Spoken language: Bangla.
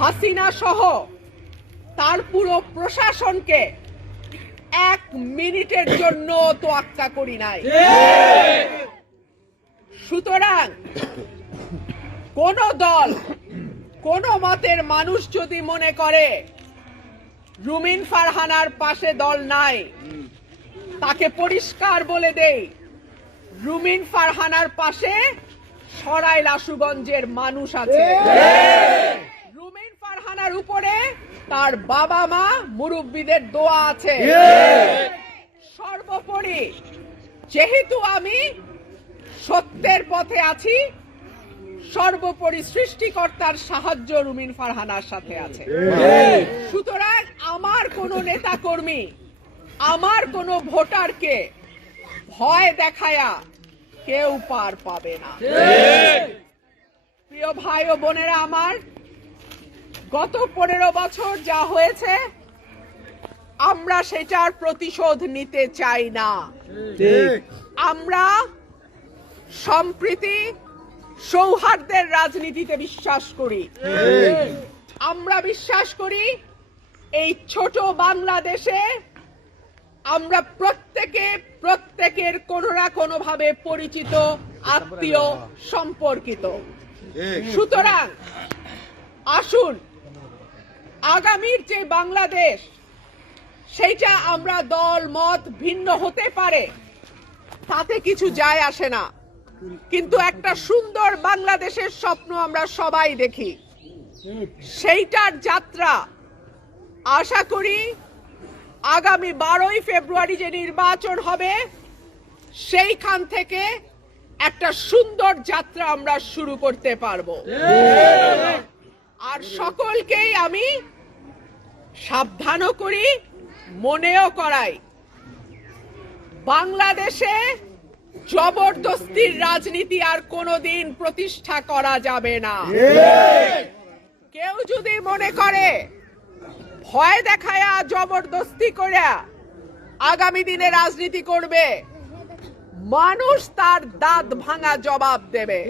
হাসিনা সহ তার পুরো প্রশাসনকে 1 মিনিটের জন্য তোয়াক্কা করি নাই। সুতরাং কোন দল, কোন মতের মানুষ যদি মনে করে রুমিন ফারহানার পাশে দল নাই, তাকে পরিষ্কার বলে দেই, রুমিন ফারহানার পাশে সরাইল আশুগঞ্জের মানুষ আছে। রুমিন ফারহানার উপরে তার বাবা মা মুরব্বীদের দোয়া আছে। সর্বোপরি যেহেতু আমি সত্যের পথে আছি, সর্বোপরি সৃষ্টিকর্তার সাহায্য রুমিন ফারহানার সাথে আছে। সুতরাং আমার কোন নেতা কর্মী, আমার কোন ভোটারকে ভয় দেখায়া কেউ পার পাবে না। প্রিয় ভাই ও বোনেরা আমার, গত 15 বছর যা হয়েছে আমরা সেটার প্রতিশোধ নিতে চাই না। আমরা সম্প্রীতি সৌহার্দ্যের রাজনীতিতে বিশ্বাস করি। আমরা বিশ্বাস করি এই ছোট বাংলাদেশে আমরা প্রত্যেকের কোনো না কোনো ভাবে পরিচিত, আত্মীয়, সম্পর্কিত। সুতরাং আসুন আগামীর যে বাংলাদেশ, সেইটা আমরা দল মত ভিন্ন হতে পারে, তাতে কিছু যায় আসে না, কিন্তু একটা সুন্দর বাংলাদেশের স্বপ্ন আমরা সবাই দেখি। সেইটার যাত্রা আশা করি আগামী 12ই ফেব্রুয়ারি যে নির্বাচন হবে, সেইখান থেকে একটা সুন্দর যাত্রা আমরা শুরু করতে পারবো। আর সকলকেই আমি সাবধানও করি, মনেও করাই, বাংলাদেশে জবরদস্তির রাজনীতি আর কোনোদিন প্রতিষ্ঠা করা যাবে না। কেউ যদি মনে করে ভয় দেখায়া জবরদস্তি করে আগামী দিনে রাজনীতি করবে, মানুষ তার দাঁত ভাঙা জবাব দেবে।